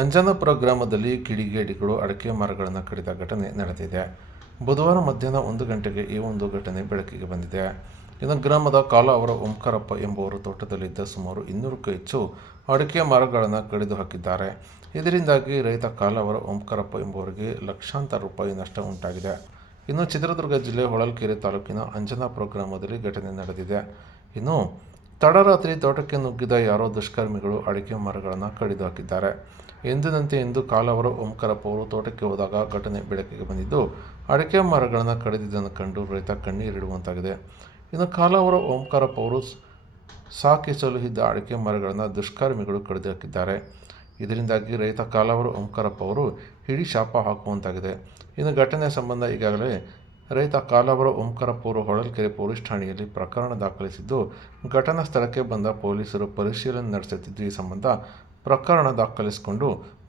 ಅಂಜನಾಪುರ ಗ್ರಾಮದಲ್ಲಿ ಕಿಡಿಗೇಡಿಗಳು, ಅಡಕೆ ಮರಗಳನ್ನು ಕಡಿದ ಘಟನೆ ನಡೆದಿದೆ. ಬುಧವಾರ ಮಧ್ಯಾಹ್ನ ಒಂದು ಗಂಟೆಗೆ ಈ ಒಂದು ಘಟನೆ ಬೆಳಕಿಗೆ ಬಂದಿದೆ. ಇನ್ನು ಗ್ರಾಮದ ಕಾಲ ಅವರ ಓಂಕಾರಪ್ಪ ಎಂಬುವರು ತೋಟದಲ್ಲಿದ್ದ ಸುಮಾರು ಇನ್ನೂರಕ್ಕೂ ಹೆಚ್ಚು ಅಡಿಕೆ ಮರಗಳನ್ನು ಕಡಿದು ಹಾಕಿದ್ದಾರೆ. ಇದರಿಂದಾಗಿ ರೈತ ಕಾಲವರ ಓಂಕಾರಪ್ಪ ಎಂಬುವರಿಗೆ ಲಕ್ಷಾಂತರ ರೂಪಾಯಿ ನಷ್ಟ ಉಂಟಾಗಿದೆ. ಇನ್ನು ಚಿತ್ರದುರ್ಗ ಜಿಲ್ಲೆ ಹೊಳಲ್ಕೆರೆ ತಾಲೂಕಿನ ಅಂಜನಾಪುರ ಗ್ರಾಮದಲ್ಲಿ ಘಟನೆ ನಡೆದಿದೆ. ಇನ್ನು ತಡರಾತ್ರಿ ತೋಟಕ್ಕೆ ನುಗ್ಗಿದ ಯಾರೋ ದುಷ್ಕರ್ಮಿಗಳು ಅಡಿಕೆ ಮರಗಳನ್ನು ಕಡಿದು ಹಾಕಿದ್ದಾರೆ ಎಂದಿನಂತೆ ಇಂದು ಕಾಲವರು ಓಂಕಾರಪ್ಪ ಅವರು ತೋಟಕ್ಕೆ ಹೋದಾಗ ಘಟನೆ ಬೆಳಕಿಗೆ ಬಂದಿದ್ದು, ಅಡಿಕೆ ಮರಗಳನ್ನು ಕಡಿದಿದ್ದನ್ನು ಕಂಡು ರೈತ ಕಣ್ಣೀರಿಡುವಂತಾಗಿದೆ ಇನ್ನು ಕಾಲವರು ಓಂಕಾರಪ್ಪ ಅವರು ಸಾಕಿಸಲು ಸಾಕಿ ಸಲುಹಿದ್ದ ಅಡಿಕೆ ಮರಗಳನ್ನು ದುಷ್ಕರ್ಮಿಗಳು ಕಡಿದು ಹಾಕಿದ್ದಾರೆ ಇದರಿಂದಾಗಿ ರೈತ ಕಾಲವರು ಓಂಕಾರಪ್ಪ ಅವರು ಹಿಡಿ ಶಾಪ ಹಾಕುವಂತಾಗಿದೆ. ಇನ್ನು ಘಟನೆ ಸಂಬಂಧ ಈಗಾಗಲೇ ರೈತ ಕಾಲಾವರ ಓಂಕಾರಪ್ಪ ಅವರು ಹೊಳಲ್ಕೆರೆ ಪೊಲೀಸ್ ಠಾಣೆಯಲ್ಲಿ ಪ್ರಕರಣ ದಾಖಲಿಸಿದ್ದು, ಘಟನಾ ಸ್ಥಳಕ್ಕೆ ಬಂದ ಪೊಲೀಸರು ಪರಿಶೀಲನೆ ನಡೆಸುತ್ತಿದ್ದು, ಈ ಸಂಬಂಧ ಪ್ರಕರಣ ದಾಖಲಿಸಿಕೊಂಡು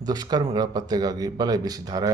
ದುಷ್ಕರ್ಮಿಗಳ ಪತ್ತೆಗಾಗಿ ಬಲೆ ಬೀಸಿದ್ದಾರೆ.